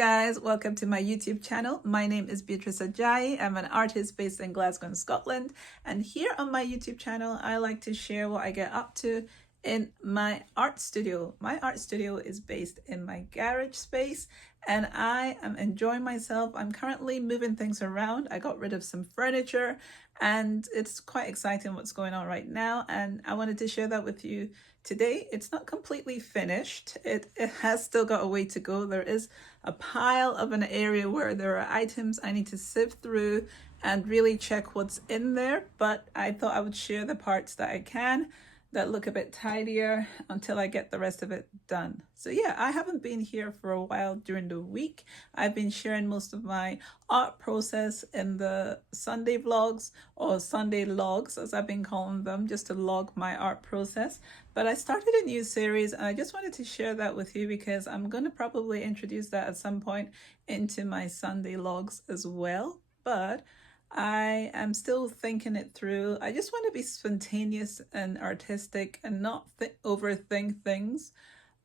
guys, welcome to my YouTube channel. My name is Beatrice Ajayi. I'm an artist based in Glasgow in Scotland, and here on my YouTube channel I like to share what I get up to in my art studio. My art studio is based in my garage space and I am enjoying myself. I'm currently moving things around. I got rid of some furniture and it's quite exciting what's going on right now, and I wanted to share that with you today. It's not completely finished. It has still got a way to go. There is a pile of an area where there are items I need to sift through and really check what's in there, but I thought I would share the parts that I can that look a bit tidier until I get the rest of it done. So yeah, I haven't been here for a while during the week. I've been sharing most of my art process in the Sunday vlogs, or Sunday logs as I've been calling them, just to log my art process. But I started a new series and I just wanted to share that with you because I'm going to probably introduce that at some point into my Sunday logs as well. But I am still thinking it through. I just want to be spontaneous and artistic and not overthink things.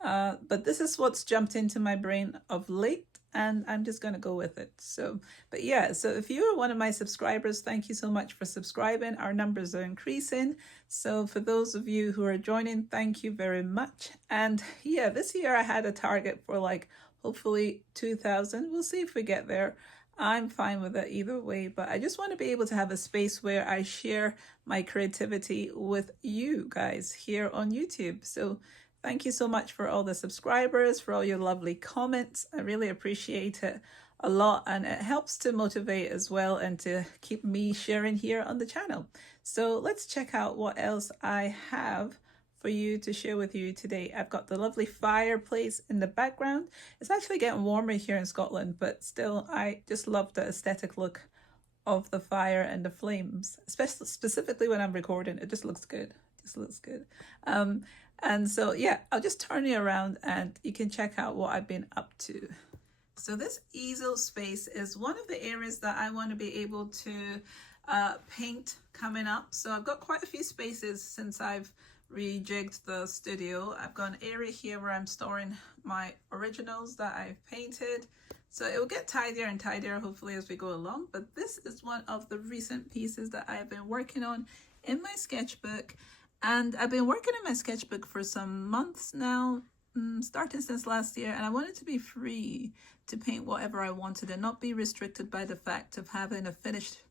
But this is what's jumped into my brain of late, and I'm just going to go with it. So, but yeah, so if you are one of my subscribers, thank you so much for subscribing. Our numbers are increasing. So for those of you who are joining, thank you very much. And yeah, this year I had a target for like hopefully 2,000. We'll see if we get there. I'm fine with it either way, but I just want to be able to have a space where I share my creativity with you guys here on YouTube. So thank you so much for all the subscribers, for all your lovely comments. I really appreciate it a lot, and it helps to motivate as well and to keep me sharing here on the channel. So let's check out what else I have for you to share with you today. I've got the lovely fireplace in the background. It's actually getting warmer here in Scotland, but still I just love the aesthetic look of the fire and the flames, especially specifically when I'm recording. It just looks good. It just looks good. And so yeah, I'll just turn you around and you can check out what I've been up to. So this easel space is one of the areas that I want to be able to paint coming up. So I've got quite a few spaces since I've rejigged the studio. I've got an area here where I'm storing my originals that I've painted. So it will get tidier and tidier hopefully as we go along. But this is one of the recent pieces that I have been working on in my sketchbook. And I've been working in my sketchbook for some months now, starting since last year. And I wanted to be free to paint whatever I wanted and not be restricted by the fact of having a finished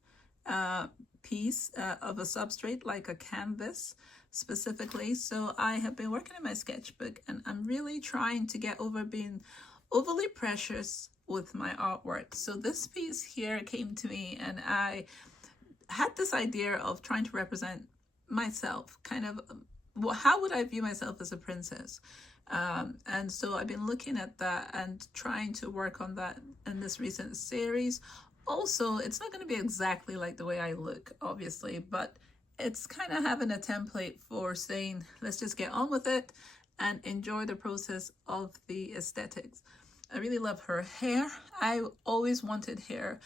piece of a substrate like a canvas specifically. So I have been working in my sketchbook and I'm really trying to get over being overly precious with my artwork. So this piece here came to me and I had this idea of trying to represent myself, kind of how would I view myself as a princess. And so I've been looking at that and trying to work on that in this recent series. Also, it's not going to be exactly like the way I look, obviously, but it's kind of having a template for saying, let's just get on with it and enjoy the process of the aesthetics. I really love her hair. I always wanted hair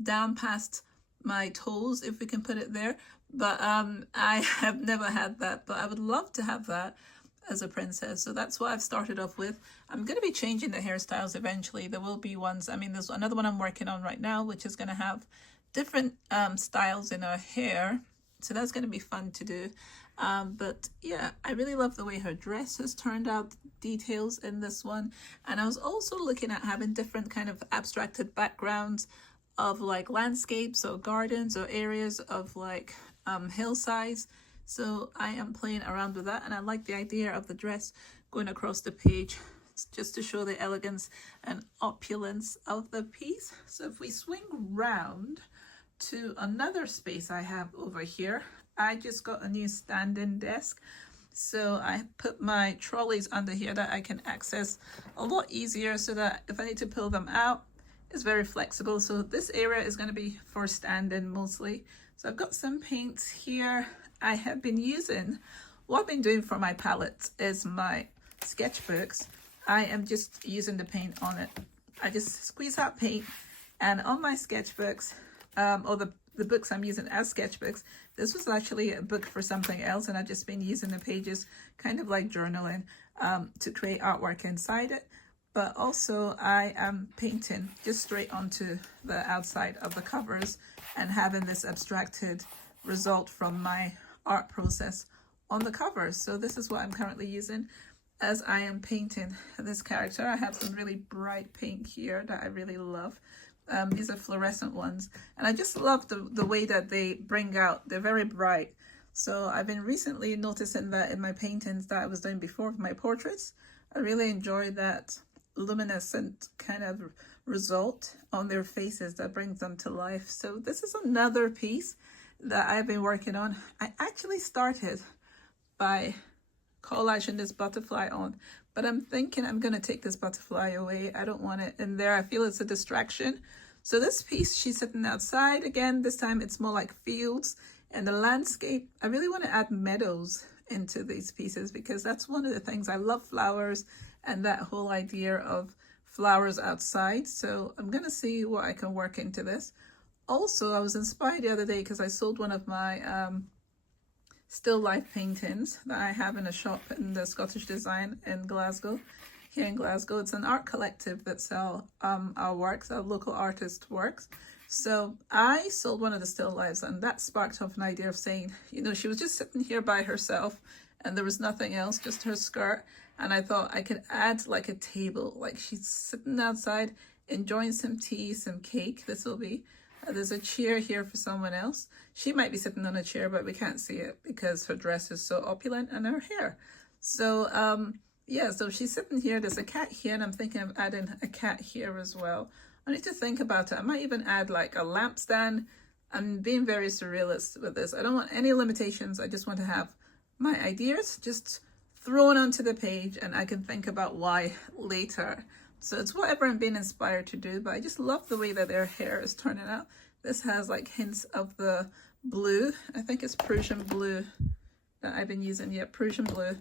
down past my toes, if we can put it there, but I have never had that, but I would love to have that as a princess. So that's what I've started off with. I'm going to be changing the hairstyles eventually. There will be ones, I mean, there's another one I'm working on right now, which is going to have different styles in her hair. So that's going to be fun to do. But yeah, I really love the way her dress has turned out, details in this one. And I was also looking at having different kind of abstracted backgrounds of like landscapes or gardens or areas of like hillsides. So I am playing around with that, and I like the idea of the dress going across the page just to show the elegance and opulence of the piece. So if we swing round to another space I have over here, I just got a new standing desk. So I put my trolleys under here that I can access a lot easier, so that if I need to pull them out, it's very flexible. So this area is going to be for standing mostly. So I've got some paints here. I have been using, what I've been doing for my palettes is my sketchbooks. I am just using the paint on it. I just squeeze out paint, and on my sketchbooks, or the books I'm using as sketchbooks, this was actually a book for something else, and I've just been using the pages kind of like journaling to create artwork inside it. but also I am painting just straight onto the outside of the covers and having this abstracted result from my art process on the covers. So this is what I'm currently using as I am painting this character. I have some really bright pink here that I really love. These are fluorescent ones, and I just love the way that they bring out, they're very bright. So I've been recently noticing that in my paintings that I was doing before with my portraits, I really enjoy that luminescent kind of result on their faces that brings them to life. So this is another piece that I've been working on. I actually started by collaging this butterfly on, but I'm thinking I'm going to take this butterfly away. I don't want it in there. I feel it's a distraction. So this piece, she's sitting outside again. This time it's more like fields and the landscape. I really want to add meadows into these pieces because that's one of the things. I love flowers and that whole idea of flowers outside. So I'm going to see what I can work into this. Also, I was inspired the other day because I sold one of my still life paintings that I have in a shop in the Scottish Design in Glasgow, here in Glasgow. It's an art collective that sell our works, our local artist works. So I sold one of the still lives, and that sparked off an idea of saying, you know, she was just sitting here by herself and there was nothing else, just her skirt. And I thought I could add like a table, like she's sitting outside enjoying some tea, some cake. This will be there's a chair here for someone else. She might be sitting on a chair, but we can't see it because her dress is so opulent and her hair. So yeah, so she's sitting here. There's a cat here, and I'm thinking of adding a cat here as well. I need to think about it. I might even add like a lampstand. I'm being very surrealist with this. I don't want any limitations. I just want to have my ideas just thrown onto the page, and I can think about why later. So it's whatever I'm being inspired to do, but I just love the way that their hair is turning out. This has like hints of the blue. I think it's Prussian blue that I've been using. Yeah, Prussian blue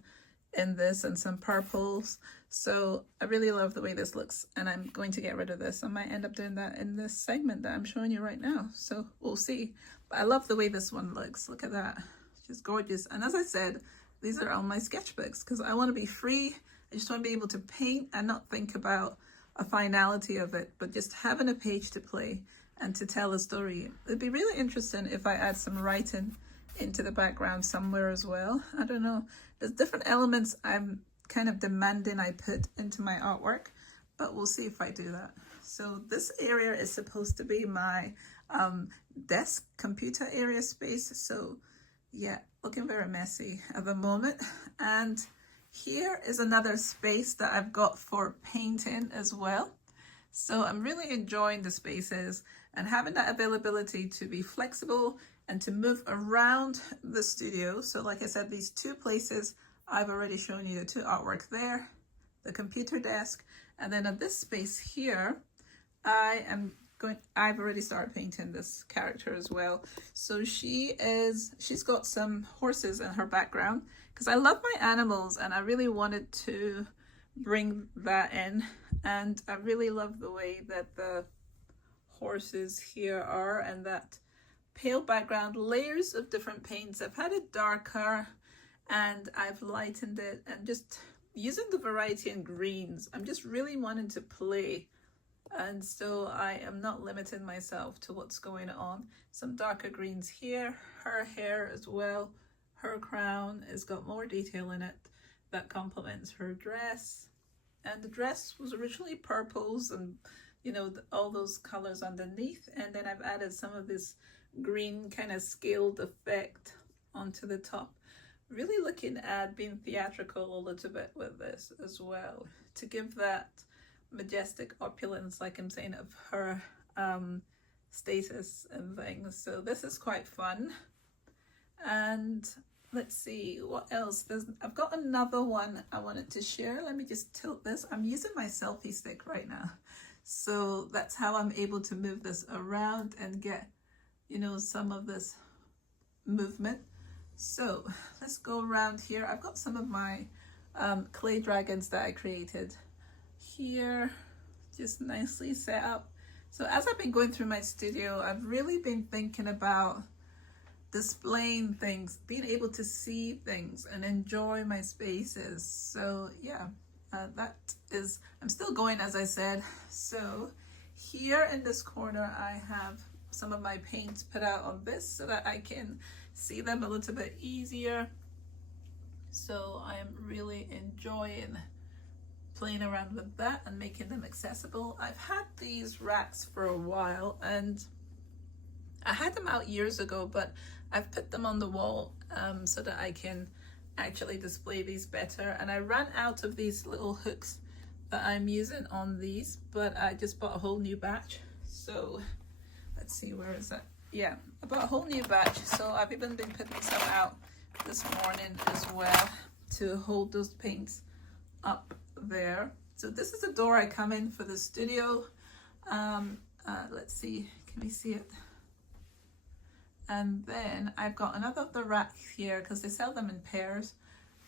in this, and some purples. So I really love the way this looks, and I'm going to get rid of this. I might end up doing that in this segment that I'm showing you right now. So we'll see. But I love the way this one looks. Look at that. She's gorgeous. And as I said, these are on my sketchbooks because I want to be free. I just want to be able to paint and not think about a finality of it, but just having a page to play and to tell a story. It'd be really interesting if I add some writing into the background somewhere as well. I don't know. There's different elements I'm kind of demanding I put into my artwork, but we'll see if I do that. So this area is supposed to be my desk computer area space. So yeah, looking very messy at the moment. And here is another space that I've got for painting as well. So I'm really enjoying the spaces and having that availability to be flexible and to move around the studio. So like I said, these two places, I've already shown you the two artwork there, the computer desk, and then at this space here, I've already started painting this character as well. So she's got some horses in her background because I love my animals and I really wanted to bring that in. And I really love the way that the horses here are, and that pale background, layers of different paints. I've had it darker and I've lightened it, and just using the variety in greens. I'm just really wanting to play. And so I am not limiting myself to what's going on. Some darker greens here, her hair as well. Her crown has got more detail in it that complements her dress. And the dress was originally purples and, you know, all those colors underneath. And then I've added some of this green kind of scaled effect onto the top. Really looking at being theatrical a little bit with this as well, to give that majestic opulence, like I'm saying, of her status and things. So this is quite fun. And let's see what else. I've got another one I wanted to share. Let me just tilt this. I'm using my selfie stick right now, so that's how I'm able to move this around and get, you know, some of this movement. So let's go around here. I've got some of my clay dragons that I created here, just nicely set up. So as I've been going through my studio, I've really been thinking about displaying things, being able to see things and enjoy my spaces. So yeah, I'm still going, as I said. So here in this corner, I have some of my paints put out on this so that I can see them a little bit easier. So I'm really enjoying playing around with that and making them accessible. I've had these racks for a while, and I had them out years ago, but I've put them on the wall so that I can actually display these better. And I ran out of these little hooks that I'm using on these, but I just bought a whole new batch. So let's see, where is that? Yeah, I bought a whole new batch. So I've even been putting some out this morning as well to hold those paints up there. So this is the door I come in for the studio. Let's see, can we see it? And then I've got another of the racks here because they sell them in pairs.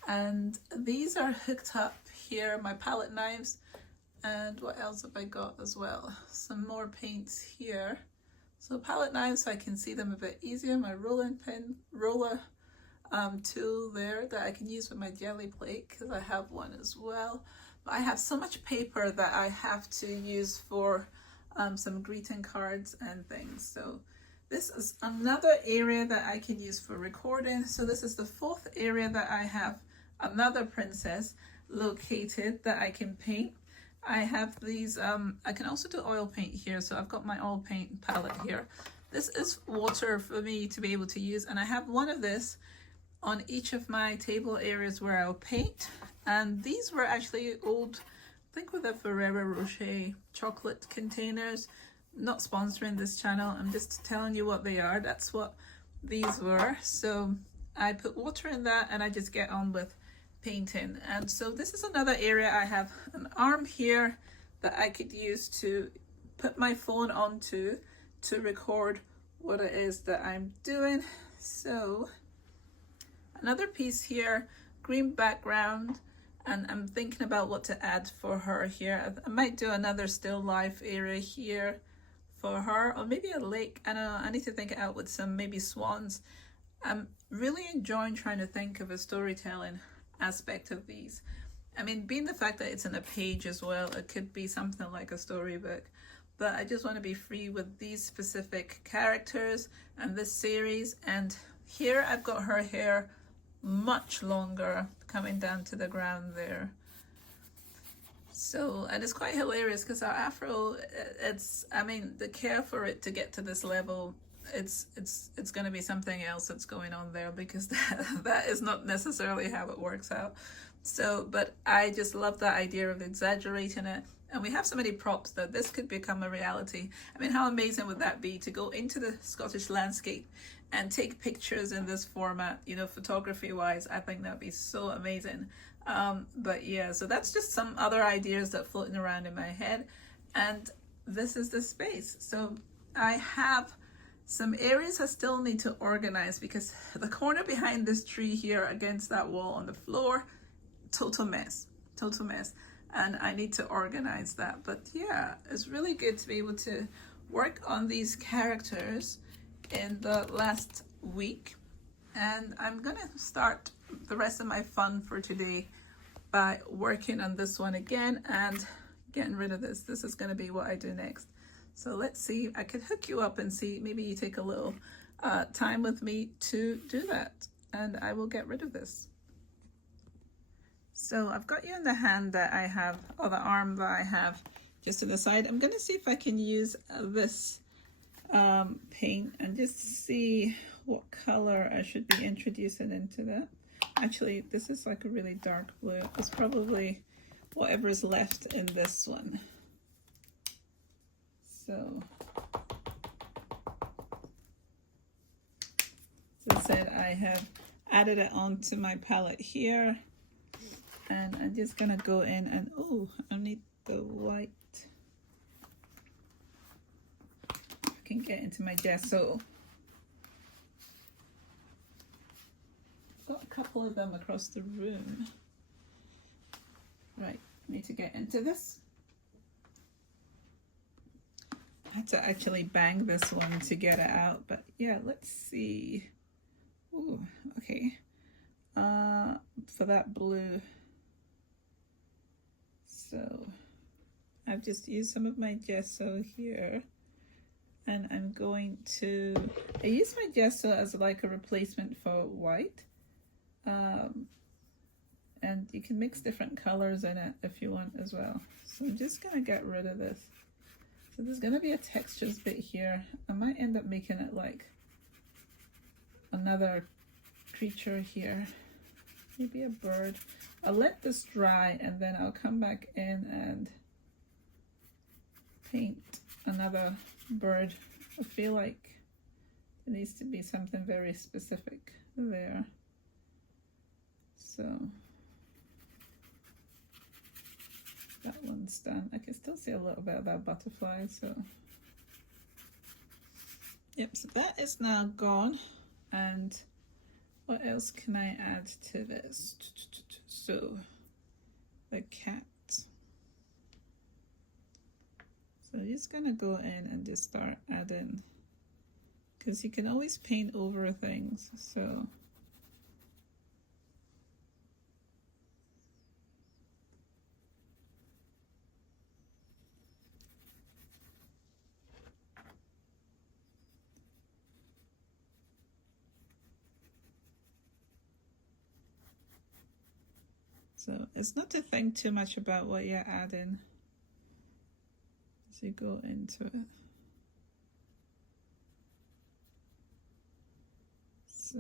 And these are hooked up here, my palette knives. And what else have I got as well? Some more paints here. So palette knives, so I can see them a bit easier. My roller tool there that I can use with my jelly plate because I have one as well. But I have so much paper that I have to use for some greeting cards and things. So this is another area that I can use for recording. So this is the fourth area that I have another princess located that I can paint. I have these, I can also do oil paint here. So I've got my oil paint palette here. This is water for me to be able to use. And I have one of this on each of my table areas where I'll paint. And these were actually old, I think with the Ferrero Rocher chocolate containers. Not sponsoring this channel, I'm just telling you what they are. That's what these were. So I put water in that and I just get on with painting. And so this is another area. I have an arm here that I could use to put my phone onto to record what it is that I'm doing. So another piece here, green background, and I'm thinking about what to add for her here. I might do another still life area here for her, or maybe a lake. I don't know, I need to think it out with some maybe swans. I'm really enjoying trying to think of a storytelling aspect of these. I mean, being the fact that it's in a page as well, it could be something like a storybook, but I just want to be free with these specific characters and this series. And here I've got her hair much longer coming down to the ground there. So, and it's quite hilarious because our afro, I mean, the care for it to get to this level, it's going to be something else that's going on there, because that is not necessarily how it works out. So, but I just love that idea of exaggerating it. And we have so many props that this could become a reality. I mean, how amazing would that be to go into the Scottish landscape and take pictures in this format, you know, photography wise? I think that'd be so amazing. But yeah, so that's just some other ideas that floating around in my head. And this is the space. So I have some areas I still need to organize, because the corner behind this tree here against that wall on the floor, total mess. And I need to organize that. But yeah, it's really good to be able to work on these characters in the last week. And I'm gonna start the rest of my fun for today by working on this one again and getting rid of this. This is gonna be what I do next. So let's see, I could hook you up and see, maybe you take a little time with me to do that, and I will get rid of this. So I've got you in the hand that I have, or the arm that I have just to the side. I'm gonna see if I can use this paint and just see what color I should be introducing into that. Actually, this is like a really dark blue. It's probably whatever is left in this one. So, as I said, I have added it onto my palette here, and I'm just gonna go in and, oh, I need the white. I can get into my gesso. I've got a couple of them across the room. Right, I need to get into this. I had to actually bang this one to get it out, but yeah, let's see. Ooh, okay. For that blue, So I've just used some of my gesso here, and I'm going to, I use my gesso as like a replacement for white. And you can mix different colors in it if you want as well. So I'm just gonna get rid of this. So there's gonna be a textures bit here. I might end up making it like another creature here, maybe a bird. I'll let this dry and then I'll come back in and paint another bird. I feel like it needs to be something very specific there. So that one's done. I can still see a little bit of that butterfly, so yep, so that is now gone. And what else can I add to this? So the cat. So I'm just gonna go in and just start adding, because you can always paint over things. So it's not to think too much about what you're adding as you go into it. So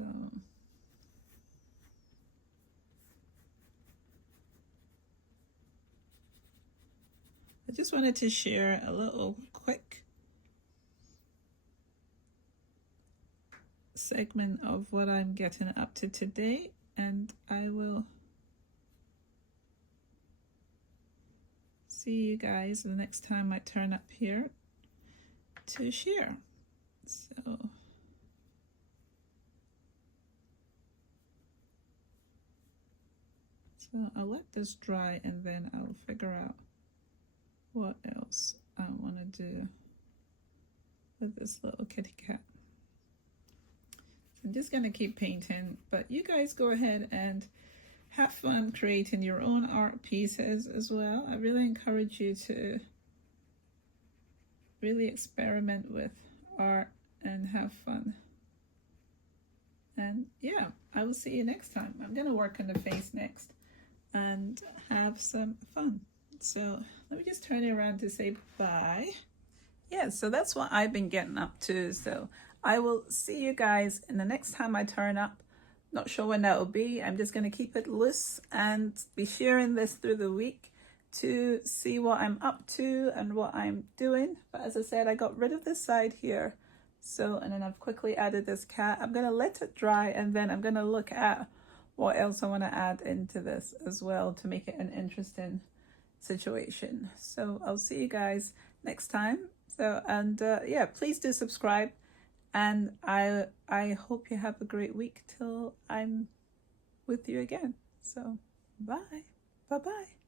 I just wanted to share a little quick segment of what I'm getting up to today, and I will see you guys the next time I turn up here to share. So I'll let this dry and then I'll figure out what else I want to do with this little kitty cat. So I'm just going to keep painting, but you guys go ahead and have fun creating your own art pieces as well. I really encourage you to really experiment with art and have fun. And yeah, I will see you next time. I'm going to work on the face next and have some fun. So let me just turn it around to say bye. Yeah, so that's what I've been getting up to. So I will see you guys in the next time I turn up. Not sure when that will be. I'm just going to keep it loose and be sharing this through the week to see what I'm up to and what I'm doing. But as I said, I got rid of this side here. So, and then I've quickly added this cat. I'm going to let it dry and then I'm going to look at what else I want to add into this as well to make it an interesting situation. So I'll see you guys next time. So, and yeah, please do subscribe. And I hope you have a great week till I'm with you again. So bye. Bye-bye.